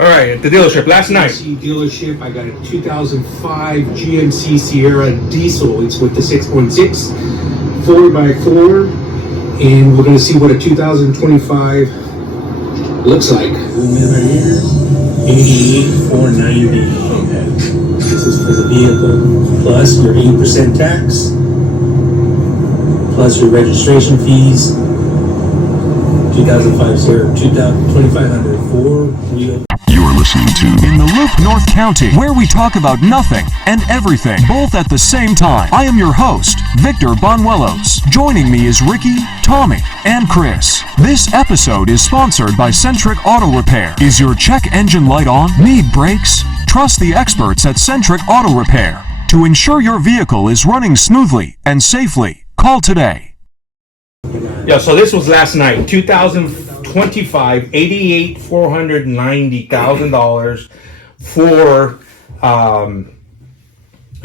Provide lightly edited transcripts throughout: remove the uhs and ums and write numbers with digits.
All right, at the dealership last night. Dealership, I got a 2005 GMC Sierra diesel. It's with the 6.6 4x4, and we're gonna see what a 2025 looks like. 88,490. This is for the vehicle plus your 8% tax, plus your registration fees. 2005 Sierra, 2,500 four-wheel. You're listening to In the Loop North County, where we talk about nothing and everything, both at the same time. I am your host, Victor Bonuelos. Joining me is Ricky, Tommy, and Chris. This episode is sponsored by Centric Auto Repair. Is your check engine light on? Need brakes? Trust the experts at Centric Auto Repair. To ensure your vehicle is running smoothly and safely, call today. Yeah, so this was last night. 2025, $88,490,000 for a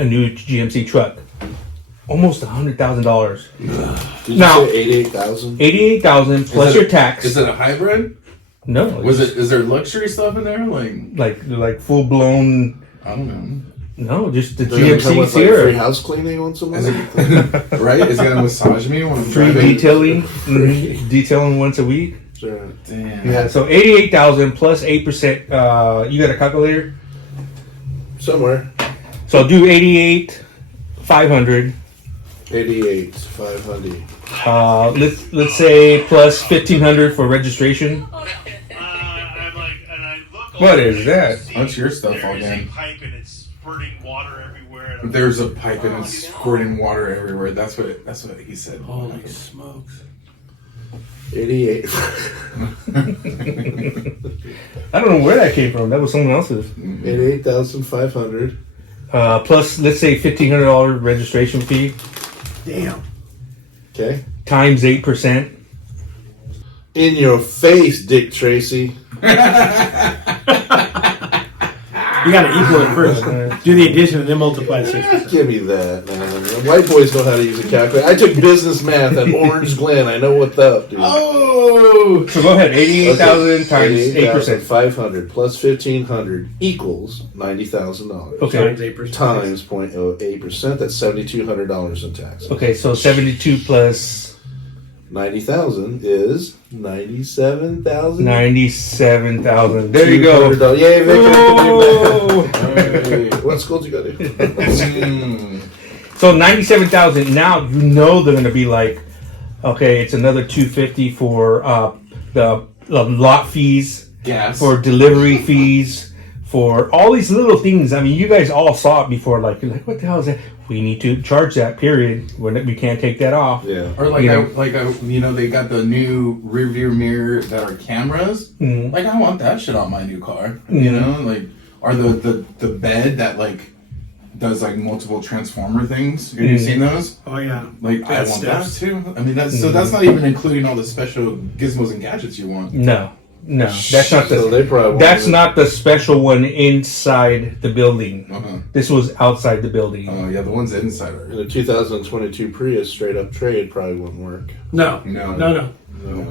new GMC truck. Almost $100,000. Did Now, you say 88,000? 88,000 plus your tax. Is it a hybrid? No. Is there luxury stuff in there? Like full blown? I don't know. No, just the They're gonna come GMC with, like, Sierra. free house cleaning once a month. Right? Is it gonna massage me when I'm Free driving? detailing, detailing once a week. Sure. Damn. Yeah, so 88,000 plus 8%. You got a calculator? Somewhere. So do 88,500. 88,500. Let's say plus 1,500 for registration. What is that? What's your stuff all There's a day? pipe and it's spurting water everywhere. There's a pipe and it's squirting water everywhere. That's what he said. Holy smokes. 88. I don't know where that came from. That was someone else's. 88,500. Plus, let's say $1,500 registration fee Damn. Okay. times 8%. In your face, Dick Tracy. You gotta equal it first. Do the addition and then multiply 6%. Give me that, man. White boys know how to use a calculator. I took business math at Orange Glen. I know what's up, dude. Oh! So go ahead. 88,000 times 8%. 500 plus 1,500 equals $90,000. Okay. Times 8%. Times 0.08%. That's $7,200 in taxes. Okay, so 72 plus 90,000 is 97,000. 97,000. There you go. Yay, Victor. Oh! Hey, what school did you go to? So 97,000. Now you know they're going to be like, okay, it's another 250 for the lot fees, Gas. for delivery fees, for all these little things. I mean, you guys all saw it before. Like, you're like, what the hell is that? We need to charge that. Period. We can't take that off. Yeah. Or they got the new rear view mirror that are cameras. Mhm. Like I want that shit on my new car. You know, like or the bed that like does like multiple transformer things. Have you seen those? Oh, yeah. Like I want those too. I mean that's that's not even including all the special gizmos and gadgets you want. No, that's not So the. they probably That's wanted- not the special one inside the building. Uh-huh. This was outside the building. Oh yeah, the ones inside are. In a 2022 Prius, straight up trade probably wouldn't work. No. No.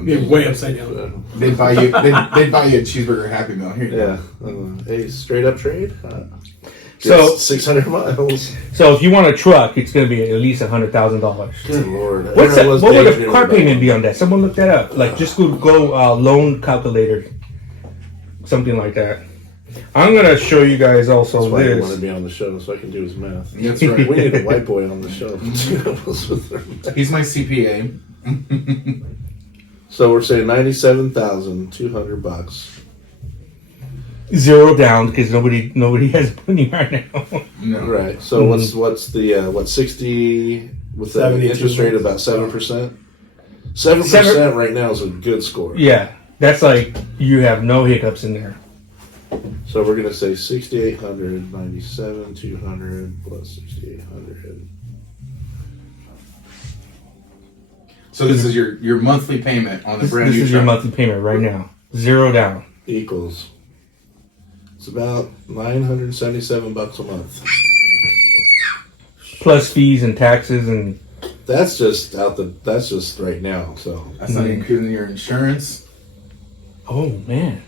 Be way upside down. They'd buy you. They'd buy you a cheeseburger Happy Meal. Here you Yeah. go. Hey, straight up trade? So- 600 miles. So if you want a truck, it's going to be at least $100,000. Good lord. What Everyone was would a daydreaming car about payment it. be on that? Someone look that up. Like just go loan calculator, something like that. I'm going to show you guys also That's why you want to this. be on the show, so I can do his math. That's right. We need a white boy on the show. to help us with their math. He's my CPA. So we're saying $97,200. Zero down because nobody has money right now. No. Right. So what's the 60 with the 72. interest rate about 7%? 7% right now is a good score. Yeah, that's like you have no hiccups in there. So we're gonna say 6,800, 97,200 plus 6,800. So this is your monthly payment on the This brand new is truck. your monthly payment right now. Zero down. Equals. It's about $977 a month. Plus fees and taxes and That's just that's just right now. So That's not including your insurance. oh man.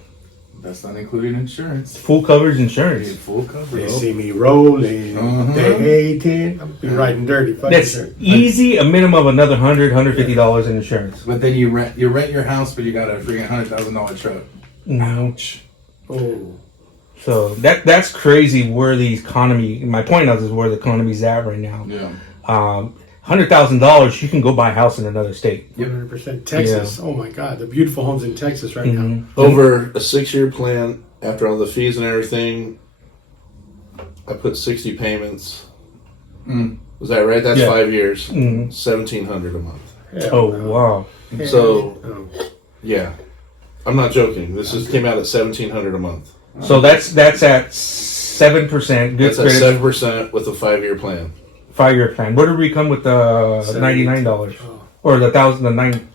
That's not including insurance. Full coverage insurance. Full coverage. They see me rolling. They hating. I'll be riding dirty. Fuck That's insurance. easy. A minimum of another $150 in insurance. But then you rent your house, but you got a freaking $100,000 truck. Ouch. Oh. So that's crazy. Where the economy. My point is where the economy's at right now. Yeah. $100,000, you can go buy a house in another state. 100%. Texas. Oh my God, the beautiful homes in Texas right now. Over a 6-year plan, after all the fees and everything, I put 60 payments. Was that right? That's 5 years. $1,700 a month. Yeah, Oh wow. So, Oh. yeah, I'm not joking. This just came out at $1,700 a month. So that's at 7%. Good That's at credit. 7% with a 5-year plan. 5-year plan. Where did we come with the $99 or the $9?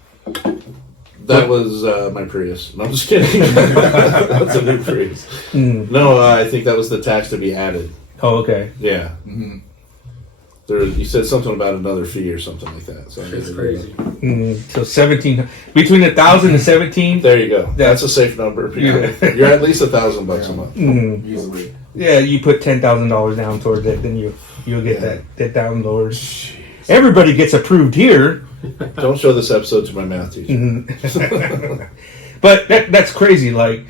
That was my Prius. No, I'm just kidding. That's a new Prius. No, I think that was the tax to be added. Oh, okay. Yeah. You said something about another fee or something like that. So It's crazy. So 17 between 1,000 and 17. There you go. That's a safe number. Yeah. You're at least $1,000 a month. Easily. Yeah, you put $10,000 down towards it, then you'll get that download. Everybody gets approved here, Don't show this episode to my math teacher. but that's crazy. Like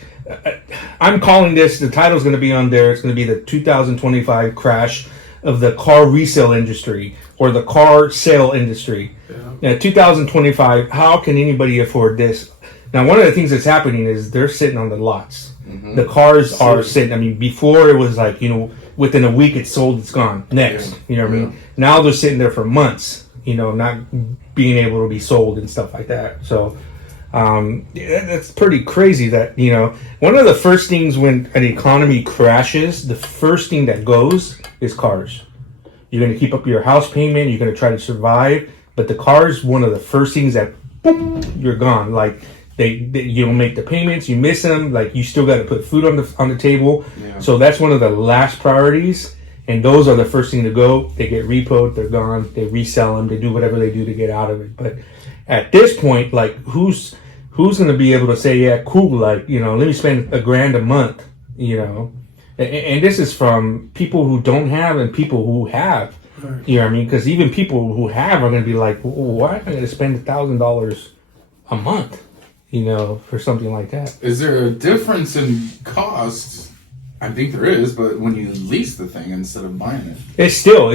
I'm calling this. The title's going to be on there. It's going to be the 2025 crash of the car resale industry or the car sale industry. Now, 2025. How can anybody afford this? Now, one of the things that's happening is they're sitting on the lots. The cars are sitting. I mean, before it was like, within a week it's sold, it's gone. Next, you know what I mean? Now they're sitting there for months, not being able to be sold and stuff like that. So that's pretty crazy that, one of the first things when an economy crashes, the first thing that goes is cars. You're going to keep up your house payment. You're going to try to survive. But the car's one of the first things that, boom, you're gone. Like, you don't make the payments, you miss them, like you still got to put food on the table. So that's one of the last priorities, and those are the first thing to go. They get repoed, they're gone, they resell them, they do whatever they do to get out of it. But at this point, like who's going to be able to say, yeah, cool, like, let me spend $1,000 a month, and this is from people who don't have and people who have. You know what I mean? Because even people who have are going to be like, why am I going to spend $1,000 a month? For something like that. Is there a difference in cost? I think there is, but when you lease the thing instead of buying it. It's still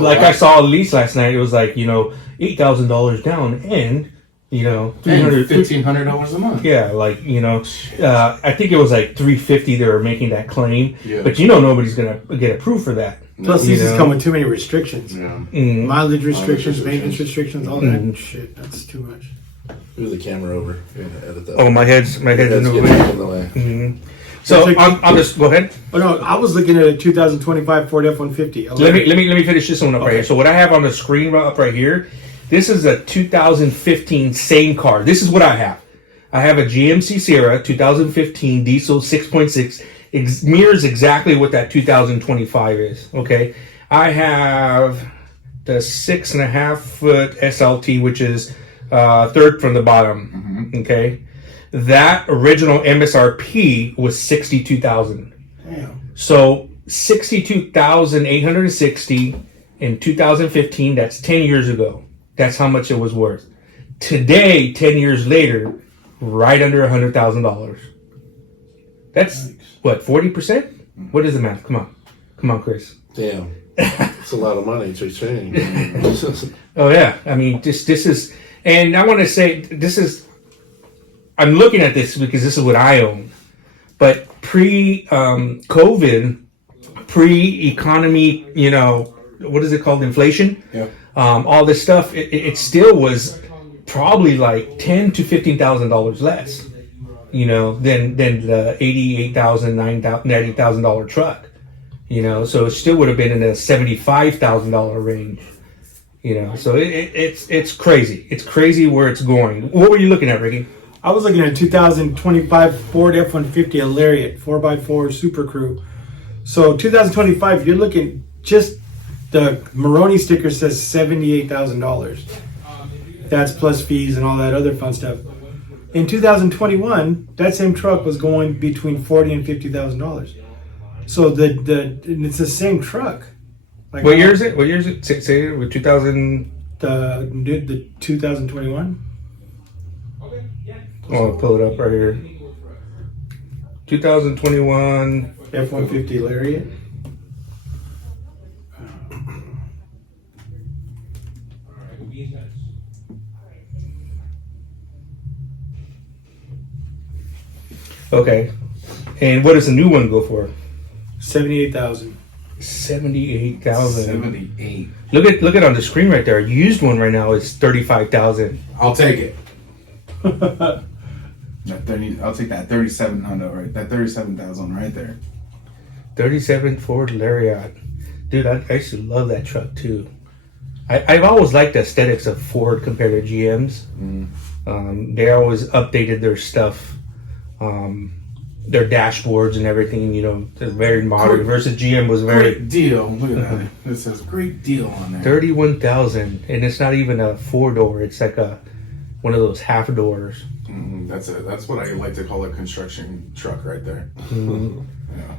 like I saw a lease last night. It was like, $8,000 down and, $1,500 a month. Yeah, like, I think it was like $350 they were making that claim. Yeah. But nobody's going to get approved for that. Plus, these just come with too many restrictions. Yeah. Mileage restrictions, maintenance restrictions, all that shit. That's too much. Move the camera over. You're gonna edit that. Oh, my head's in the getting way. in the way. So I'll just go ahead. Oh no, I was looking at a 2025 Ford F-150. Let me finish this one up right here. So what I have on the screen up right here, this is a 2015 same car. This is what I have. I have a GMC Sierra 2015 diesel 6.6. Mirrors exactly what that 2025 is. Okay, I have the 6.5 foot SLT, which is third from the bottom. Okay, that original MSRP was $62,000. Damn. So $62,860 in 2015. That's 10 years ago. That's how much it was worth. Today, 10 years later, right under $100,000. That's what, 40%? What is the math? Come on, Chris. Damn, it's a lot of money to change. Oh yeah, I mean, this is. And I want to say, I'm looking at this because this is what I own. But pre-COVID, pre-economy, what is it called? Inflation? Yeah. All this stuff, it still was probably like $10,000 to $15,000 less, than the $88,000, $90,000 truck. So it still would have been in the $75,000 range. So it's crazy. It's crazy where it's going. What were you looking at, Ricky? I was looking at a 2025 Ford F-150, a Lariat 4x4 Super Crew. So 2025, you're looking, just the Maroni sticker says $78,000. That's plus fees and all that other fun stuff. In 2021, that same truck was going between $40,000 and $50,000. So and it's the same truck. Like What year is it? What year is it? Say it with 2000. The 2021. I'll pull it up right here. 2021 F-150 Lariat. Okay. And what does the new one go for? 78,000. 78,000. 78. Look at on the screen right there. A used one right now is 35,000. I'll take it. I'll take that 3700 right. That 37,000 right there. 37 Ford Lariat. Dude, I used to love that truck too. I've always liked the aesthetics of Ford compared to GM's. They always updated their stuff, their dashboards and everything. You know, they're very modern. Versus GM was very Great deal. Look at that. It says great deal on there. 31,000, and it's not even a 4-door. It's like one of those half doors. That's what I like to call a construction truck right there. Yeah.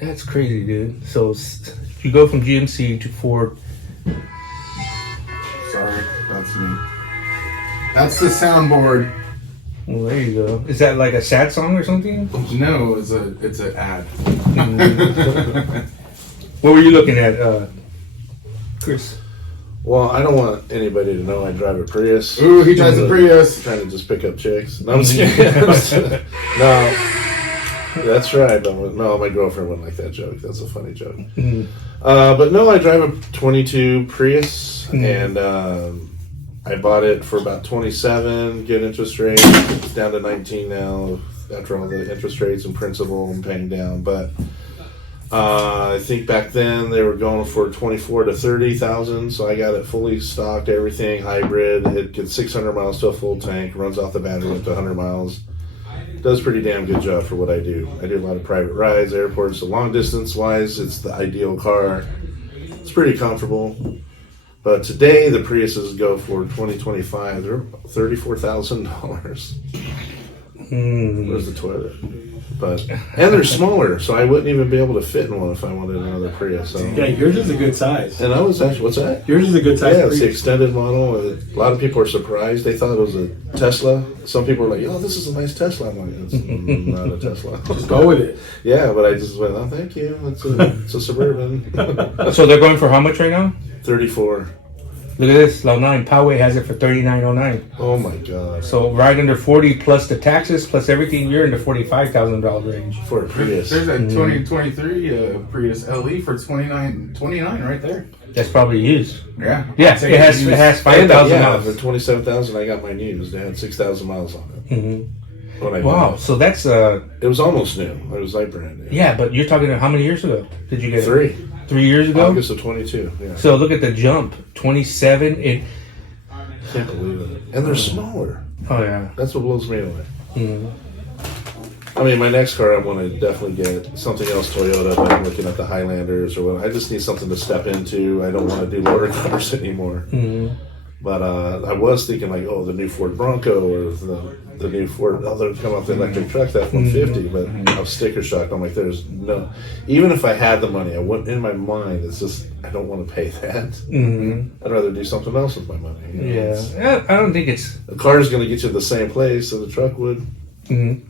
That's crazy, dude. So if you go from GMC to Ford. Sorry, that's me. That's the soundboard. Well, there you go. Is that like a sad song or something? No, it's an ad. What were you looking at, Chris? Well, I don't want anybody to know I drive a Prius. Ooh, he drives a Prius. Trying to just pick up chicks. No, I'm just kidding. No, that's right. No, my girlfriend wouldn't like that joke. That's a funny joke. But no, I drive a 22 Prius, and I bought it for about 27. Good interest rate. It's down to 19 now after all the interest rates and principal and paying down. But I think back then they were going for 24 to 30,000, so I got it fully stocked, everything hybrid. It gets 600 miles to a full tank, runs off the battery up to 100 miles. Does a pretty damn good job for what I do. I do a lot of private rides, airports, so long distance wise, it's the ideal car. It's pretty comfortable. But today the Priuses go for 2025. They're $34,000. Where's the toilet? And they're smaller, so I wouldn't even be able to fit in one if I wanted another Prius. So. Yeah, yours is a good size. And I was actually, what's that? Yours is a good size. Yeah, it's the extended model. A lot of people are surprised. They thought it was a Tesla. Some people are like, "Oh, this is a nice Tesla." I'm like, "It's not a Tesla." Just go with it. Yeah, but I just went, "Oh, thank you. It's a Suburban." So they're going for how much right now? 34. Look at this. Loud 9. Poway has it for $39.09. Oh my god. So right under 40 plus the taxes plus everything, you're in the $45,000 range. For a Prius. There's a 2023 Prius LE for $29 right there. That's probably used. Yeah. Yeah, it has 5,000 Yeah, miles. for 27,000, I got mine used. It had 6,000 miles on it. When I Wow. bought it. So that's It was almost new. It was like brand new. yeah, but you're talking how many years ago did you get it? 3 3 years ago. August of 22. Yeah. So look at the jump. 27. Can't believe it. And they're smaller. Oh yeah. That's what blows me away. I mean, my next car, I want to definitely get something else Toyota, but I'm looking at the Highlanders or what. I just need something to step into. I don't want to do loader cars anymore. But I was thinking like, oh, the new Ford Bronco or the new Ford, they'll come off the electric truck, that F-150. But I was sticker shocked. I'm like, there's no, even if I had the money, I wouldn't, in my mind, it's just, I don't want to pay that. I'd rather do something else with my money. You know? Yeah. I don't think it's The car is going to get you to the same place that the truck would.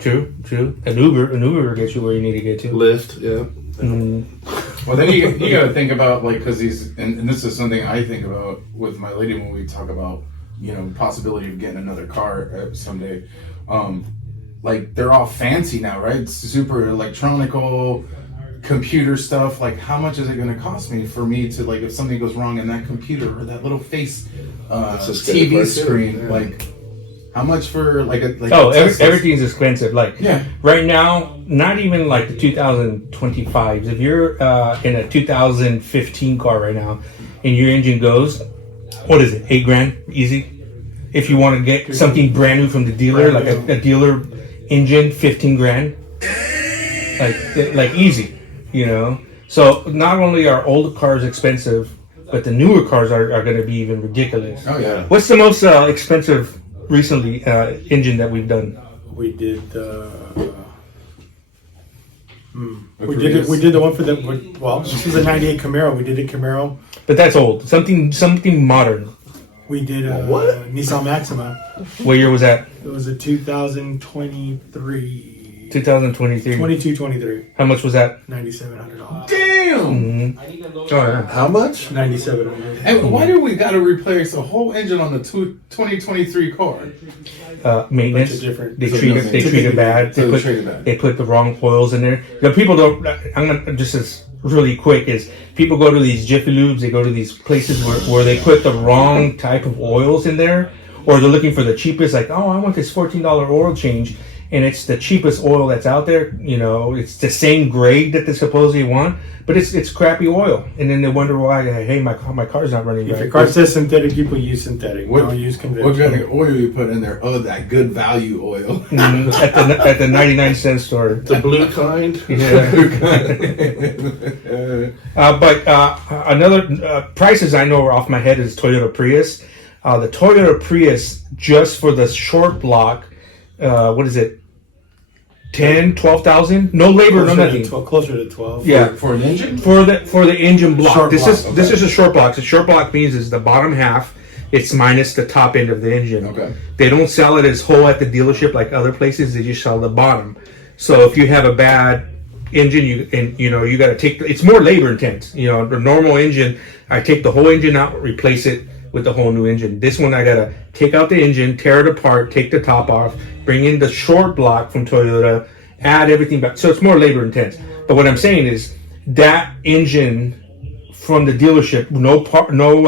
true. An Uber will get you where you need to get to. Lyft, yeah. Well, then you got to think about like because and this is something I think about with my lady when we talk about possibility of getting another car someday. Like they're all fancy now, right? It's super electronical, computer stuff. Like how much is it going to cost me for me to like if something goes wrong in that computer or that little face TV screen? Yeah. Like how much for like a everything's expensive. Like Yeah. right now, not even like the 2025s. If you're in a 2015 car right now, and your engine goes, what is it? $8,000 easy. If you want to get something brand new from the dealer, like a dealer engine, $15,000. Like easy, So not only are old cars expensive, but the newer cars are going to be even ridiculous. Oh yeah. What's the most expensive recently engine that we've done? We did we did the one for the this was a '98 Camaro. We did a Camaro. But that's old. Something modern. We did a Nissan Maxima. What year was that? It was a 2023. 2023. 23. How much was that? $9,700. Damn! Oh, yeah. How much? $9,700. And why do we got to replace a whole engine on the 2023 car? Maintenance. Bunch of different- They So treat nothing. it bad. So they treat it bad. They put the wrong oils in there. You know, people don't. I'm gonna just as really quick is people go to these Jiffy Lubes. They go to these places where they put the wrong type of oils in there, or they're looking for the cheapest. Like, oh, I want this $14 oil change. And it's the cheapest oil that's out there. You know, it's the same grade that they supposedly want, but it's crappy oil. And then they wonder why. Hey, my car's not running If right. your car says synthetic, you put use synthetic. Don't use conventional. What kind of oil you put in there? Oh, that good value oil. At the 99-cent store. The blue kind? But another prices I know off my head is Toyota Prius. The Toyota Prius just for the short block. What is it? 10, 12,000? No labor, no nothing. Closer to 12. Yeah, For an engine? for the engine block. Short This block, is a short block. So short block means is the bottom half. It's minus the top end of the engine. Okay. They don't sell it as whole at the dealership like other places. They just sell the bottom. So if you have a bad engine, you got to take. It's more labor intense. You know, the normal engine, I take the whole engine out, replace it with the whole new engine. This one, I gotta take out the engine, tear it apart, take the top off, bring in the short block from Toyota, add everything back. So it's more labor intense. But what I'm saying is that engine from the dealership, no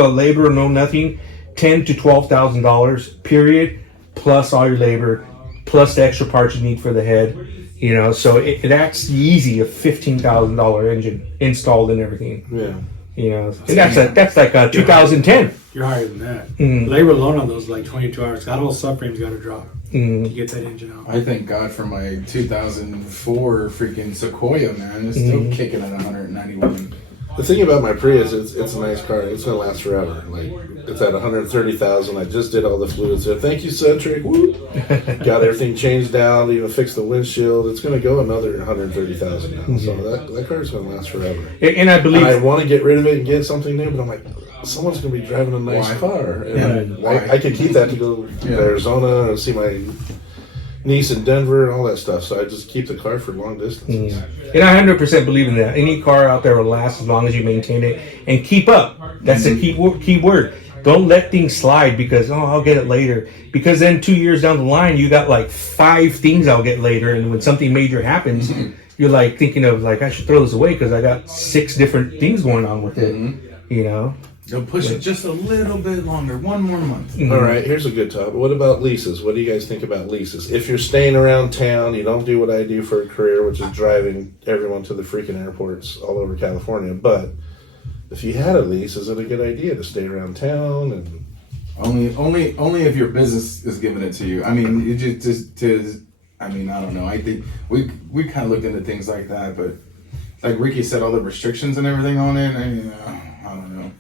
labor, no nothing, $10,000 to $12,000 period, plus all your labor, plus the extra parts you need for the head. You know, so that's easy, a $15,000 engine installed and everything. Yeah. You know, and that's like 2010. You're higher than that. Labor alone on those is like 22 hours. That whole subframe's got to drop to get that engine out. I thank God for my 2004 freaking Sequoia, man. It's still kicking at 191. The thing about my Prius, it's a nice car. It's gonna last forever. Like it's at 130,000. I just did all the fluids there. Thank you, Centric. Woo. Got everything changed down. Even fixed the windshield. It's gonna go another 130,000 now. So that car's gonna last forever. And I believe I want to get rid of it and get something new, but I'm like, someone's gonna be driving a nice Why? car. And Yeah. I could keep that to go to Arizona and see my niece in Denver and all that stuff. So I just keep the car for long distances. and I 100% believe in that. Any car out there will last as long as you maintain it and keep up. That's the key word. Don't let things slide because I'll get it later. Because then 2 years down the line, you got like 5 things I'll get later, and when something major happens, you're like thinking of like I should throw this away because I got 6 different things going on with it. You know. They'll push it just a little bit longer, one more month. All right, here's a good topic. What about leases? What do you guys think about leases? If you're staying around town, you don't do what I do for a career, which is driving everyone to the freaking airports all over California. But if you had a lease, is it a good idea to stay around town? And Only if your business is giving it to you. I mean, it just I mean, I don't know. I think we kind of look into things like that, but like Ricky said, all the restrictions and everything on it. I don't know.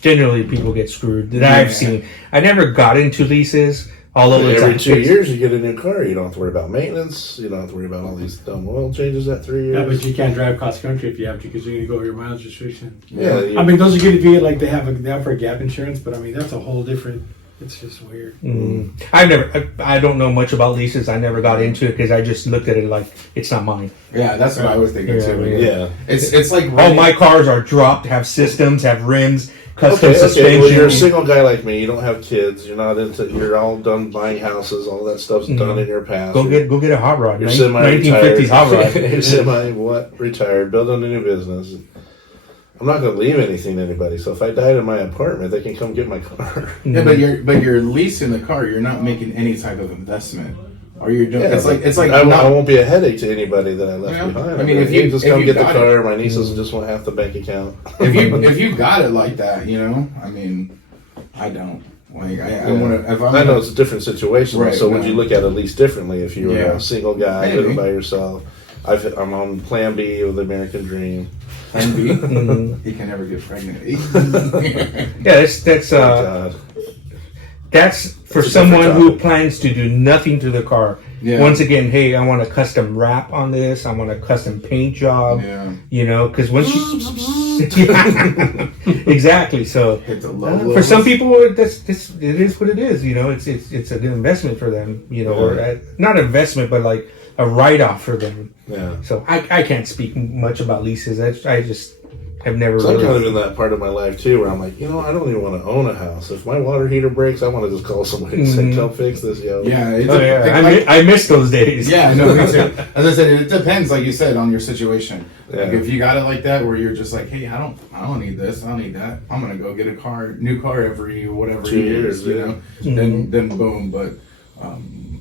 Generally, people get screwed that I've seen. I never got into leases, although it's every like 2 years you get a new car. You don't have to worry about maintenance. You don't have to worry about all these dumb oil changes at 3 years. Yeah, but you can't drive cross country if you have to because you're going to go over your mileage restriction. Yeah, I mean, those are good if you like they have for gap insurance, but I mean that's a whole different. It's just weird. I don't know much about leases. I never got into it because I just looked at it like it's not mine. Yeah, that's what I was thinking too. yeah. It's like All my cars are dropped, have systems, have rims, custom suspension. Well, you're a single guy like me. You don't have kids. You're not into. You're all done buying houses. All that stuff's done in your past. Go get a hot rod. You're 1950s hot rod. You're semi-retired, building a new business. I'm not going to leave anything to anybody. So if I died in my apartment, they can come get my car. Yeah, but you're leasing the car. You're not making any type of investment. Or you're doing it's like I won't be a headache to anybody that I left behind. I mean, if you just come get the car, my nieces just want half the bank account. if you got it like that, you know, I mean, I don't. Like I want to. I know it's a different situation. Right, so would you look at it least differently if you were Yeah. a single guy Maybe. living by yourself? I'm on Plan B of the American Dream. Plan B. He can never get pregnant. Yeah, that's God. That's for That's a someone different who topic. plans to do nothing to the car. Yeah. Once again, hey, I want a custom wrap on this. I want a custom paint job. Yeah. You know, because once you yeah, exactly. So Hit the low for some lows. people, it is what it is. You know, it's a good investment for them. You know, or not investment, but like a write off for them. Yeah. So I can't speak much about leases. I just have never So I'm really. kind of in that part of my life too, where I'm like, I don't even want to own a house. If my water heater breaks, I want to just call somebody and say, "Come fix this, yo." Yeah. Oh yeah, I miss those days. Yeah, no, me too. As I said, it depends, like you said, on your situation. Like Yeah. if you got it like that, where you're just like, hey, I don't need this, I don't need that. I'm gonna go get a new car every whatever 2 years, years, you yeah. know. Then boom. But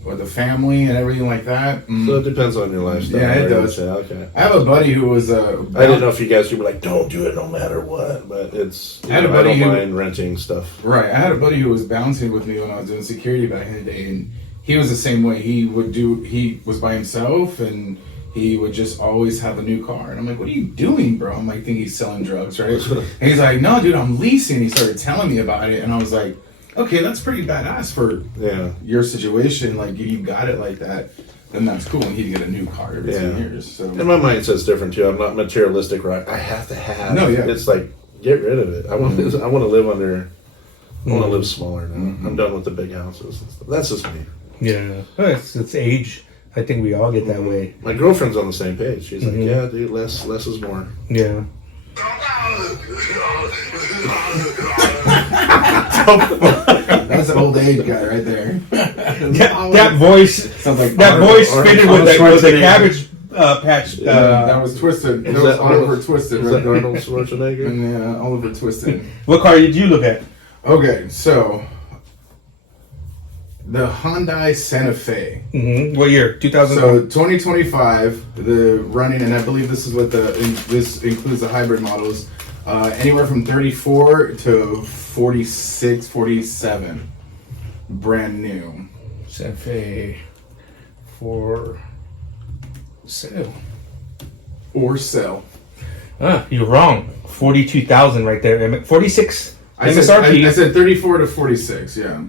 with the family and everything like that. So it depends on your lifestyle. Yeah, it where you does. say, okay. I have a buddy who was I didn't know if you guys would be like, "Don't do it, no matter what." But it's I had a I buddy don't who- mind renting stuff. Right. I had a buddy who was bouncing with me when I was doing security back in the day, and he was the same way. He was by himself, and he would just always have a new car. And I'm like, "What are you doing, bro?" I'm like, "Think he's selling drugs, right?" And he's like, "No, dude, I'm leasing." He started telling me about it, and I was like, "Okay, that's pretty badass for Yeah. your situation. Like, you got it like that, then that's cool." And he'd get a new car every 2 Yeah. years. So And my mindset's different too. I'm not materialistic, right? I have to have. No, yeah. It's like, get rid of it. I want to live under. I want to live smaller now. I'm done with the big houses. And stuff. That's just me. Yeah. Well, it's age. I think we all get that way. My girlfriend's on the same page. She's like, "Yeah, dude, less is more." Yeah. that's an old age guy right there. That voice. Sounds like That Arnold- voice Arnold- fitted with the cabbage patch. that was Twisted. That was Oliver Twisted. Is Right that there. Arnold Schwarzenegger? And Oliver Twisted. What car did you look at? Okay, so the Hyundai Santa Fe. Mm-hmm. What year? 2000. So 2025, the running, and I believe this is what this includes the hybrid models, anywhere from 34 to 46, 47, brand new. Santa Fe for sale. Or sell. You're wrong. 42,000 right there. 46 I MSRP. said 34 to 46, yeah.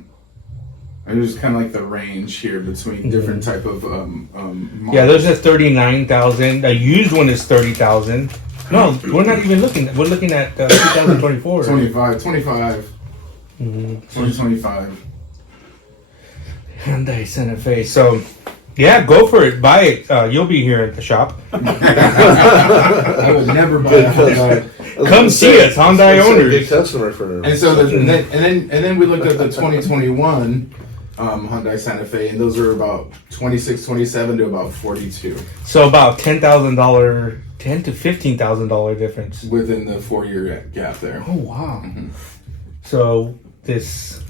And there's kind of like the range here between different type of models. Yeah, there's a 39,000. A used one is 30,000. No, we're not even looking. We're looking at 2024. 25. 2025. Hyundai Santa Fe. So, yeah, go for it. Buy it. You'll be here at the shop. I would never buy a Hyundai. Come see us, Hyundai owners. Big customer for. And so, and then we looked at the 2021 Hyundai Santa Fe, and those are about 26, 27 to about 42 So about $10,000, $10,000 to $15,000 difference. within the 4-year gap there. Oh wow! So this,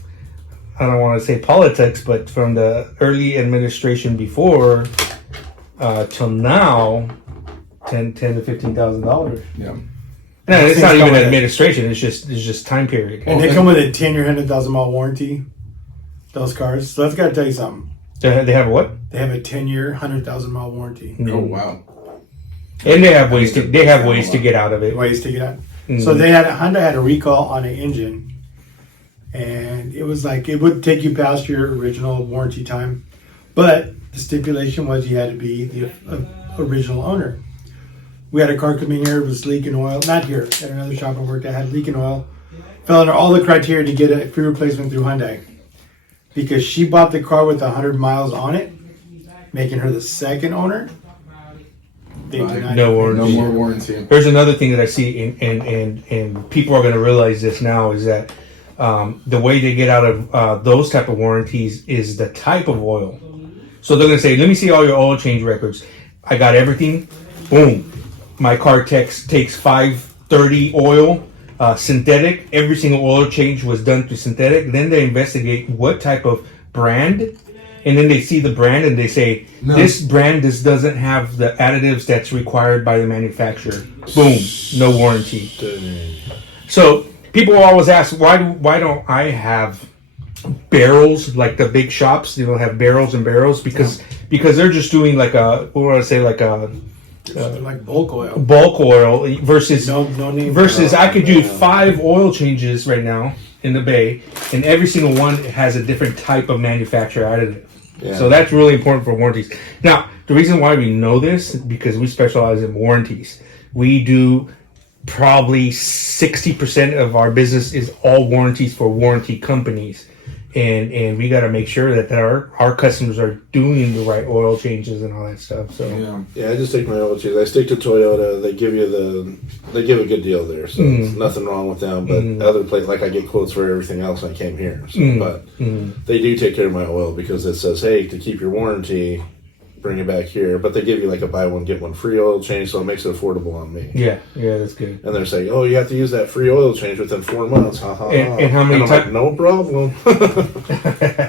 I don't want to say politics, but from the early administration before till now, ten to $15,000. Yeah. No, it's Things not even come with it. administration. It's just time period. And they come with a 10-year, 100,000-mile warranty. Those cars. So that's got to tell you something. They have what? They have a 10-year, 100,000-mile warranty. Oh wow. And they have ways to get out of it. Ways to get out. So Hyundai had a recall on an engine, and it was like it would take you past your original warranty time, but the stipulation was you had to be the original owner. We had a car come in here, it was leaking oil. Not here, at another shop I worked at, had leaking oil. Fell under all the criteria to get a free replacement through Hyundai. Because she bought the car with 100 miles on it, making her the second owner. They denied No it. warranty. No more warranty. There's another thing that I see, and people are going to realize this now, is that the way they get out of those type of warranties is the type of oil. So they're going to say, "Let me see all your oil change records. I got everything. Boom. My car takes 530 oil, synthetic. Every single oil change was done through synthetic." Then they investigate what type of brand, and then they see the brand and they say, "This brand doesn't have the additives that's required by the manufacturer." Boom, no warranty. So people always ask, why don't I have barrels like the big shops? They don't have barrels and barrels because they're just doing like a, what do I say, like a like bulk oil. bulk oil versus No name. versus I could do 5 oil changes right now in the bay, and every single one has a different type of manufacturer additive. Yeah. So that's really important for warranties. Now, the reason why we know this is because we specialize in warranties. We do probably 60% of our business is all warranties for warranty companies. And we got to make sure that our customers are doing the right oil changes and all that stuff. So Yeah, I just take my oil changes. I stick to Toyota. They give a good deal there, so there's nothing wrong with them. But other places, like I get quotes for everything else when I came here. So, but they do take care of my oil because it says, hey, to keep your warranty, bring it back here. But they give you like a buy one get one free oil change, so it makes it affordable on me. yeah, that's good. And they're saying, oh, you have to use that free oil change within 4 months. Ha ha. And how many I'm like, no problem.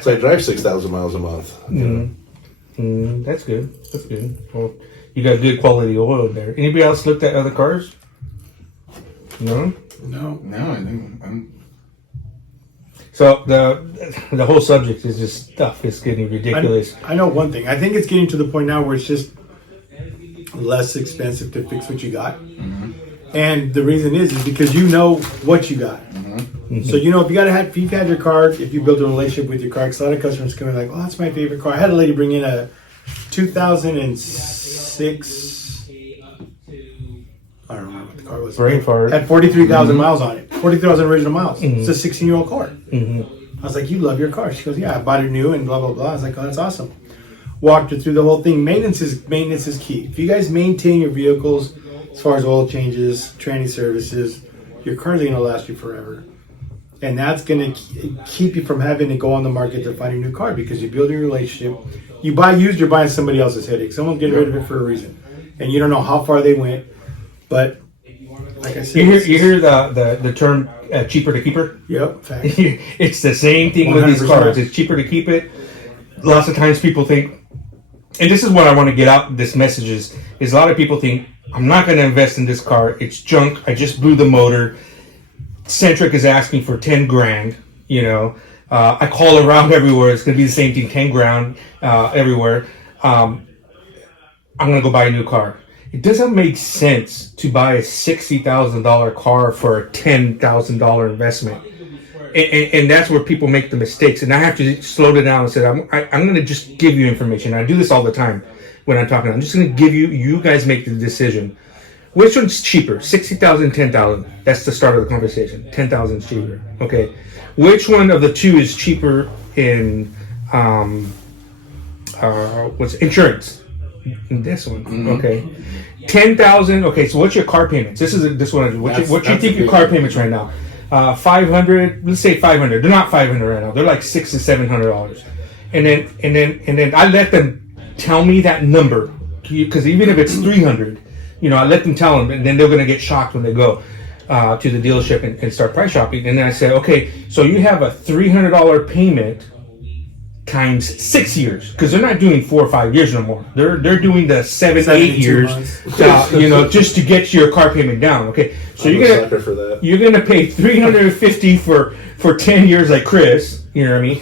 So I drive 6,000 miles a month. You know? That's good. That's good. Well, you got good quality oil there. Anybody else looked at other cars? No. No. No, I think I'm. So the whole subject is just stuff. It's getting ridiculous. I know one thing. I think it's getting to the point now where it's just less expensive to fix what you got. And the reason is because you know what you got. So you know if you've had your car, if you build a relationship with your car, because a lot of customers come in like, oh, that's my favorite car. I had a lady bring in a 2006. I don't remember what the car was. Brain fart. Had 43,000 miles on it. 43,000 original miles. It's a 16-year-old car. I was like, you love your car. She goes, yeah, I bought it new and blah, blah, blah. I was like, oh, that's awesome. Walked her through the whole thing. Maintenance is key. If you guys maintain your vehicles as far as oil changes, training services, your cars are going to last you forever. And that's going to keep you from having to go on the market to find a new car because you build a relationship. You buy used, you're buying somebody else's headache. Someone's getting rid of it for a reason. And you don't know how far they went. But like I said, you hear the term cheaper to keep her? Yep, fact. It's the same thing with these 100%. cars. It's cheaper to keep it. Lots of times people think, and this is what I want to get out this message is a lot of people think, I'm not going to invest in this car. It's junk. I just blew the motor. Centric is asking for 10 grand, you know. I call around everywhere. It's going to be the same thing, 10 grand everywhere. I'm going to go buy a new car. It doesn't make sense to buy a $60,000 car for a $10,000 investment. And that's where people make the mistakes. And I have to slow it down and say, I'm going to just give you information. I do this all the time when I'm talking. I'm just going to give you guys make the decision. Which one's cheaper? 60,000, 10,000. That's the start of the conversation. 10,000 is cheaper. Okay. Which one of the two is cheaper in what's insurance? This one. Okay. 10,000. Okay. So what's your car payments? This one. What you think your car payments right now? 500. Let's say 500. They're not 500 right now. They're like $600 to $700. And then I let them tell me that number because even if it's 300, you know, I let them tell them, and then they're going to get shocked when they go to the dealership and start price shopping. And then I say, okay, so you have a $300 payment times 6 years, because they're not doing 4 or 5 years no more. They're doing the 7, 8 years, you know, just to get your car payment down. Okay, so you're gonna pay $350 for 10 years, like Chris. You know what I mean?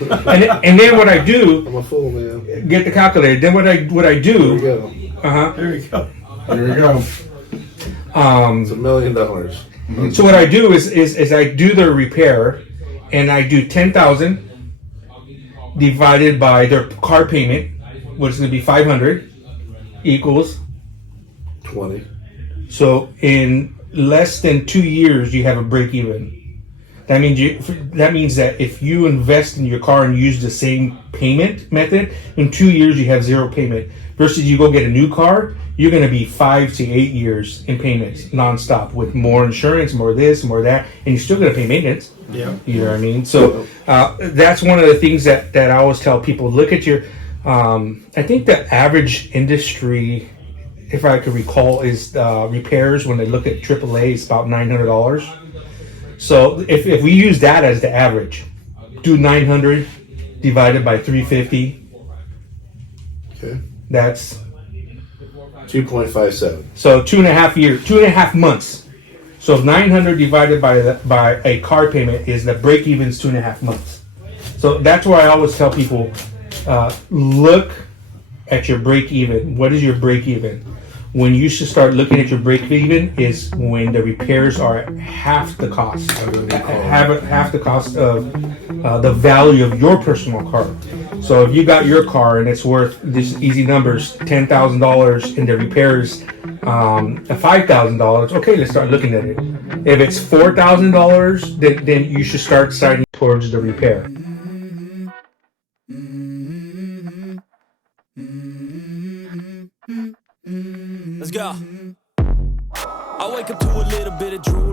And then what I do? I'm a fool, man. Get the calculator. Then what I do? There we go. There we go. Here we go. It's $1 million. So what I do is I do the repair, and I do 10,000 divided by their car payment, which is going to be 500, equals 20. So in less than 2 years, you have a break even. That means that if you invest in your car and use the same payment method, in 2 years you have zero payment. Versus you go get a new car, you're going to be 5 to 8 years in payments nonstop with more insurance, more this, more that, and you're still going to pay maintenance. Yeah. You know what I mean? So that's one of the things that I always tell people. Look at your, I think the average industry, if I could recall, is repairs when they look at AAA is about $900. So if we use that as the average, do 900 divided by 350. Okay. That's 2.57. So 2.5 months. So 900 divided by a car payment is the break even's 2.5 months. So that's why I always tell people, look at your break even. What is your break even? When you should start looking at your break even is when the repairs are half the cost, half the cost of the value of your personal car. So if you got your car and it's worth, this easy numbers, $10,000 and the repairs $5,000, okay, let's start looking at it. If it's $4,000, then you should start citing towards the repair. Let's go. I wake up to a little bit of drool.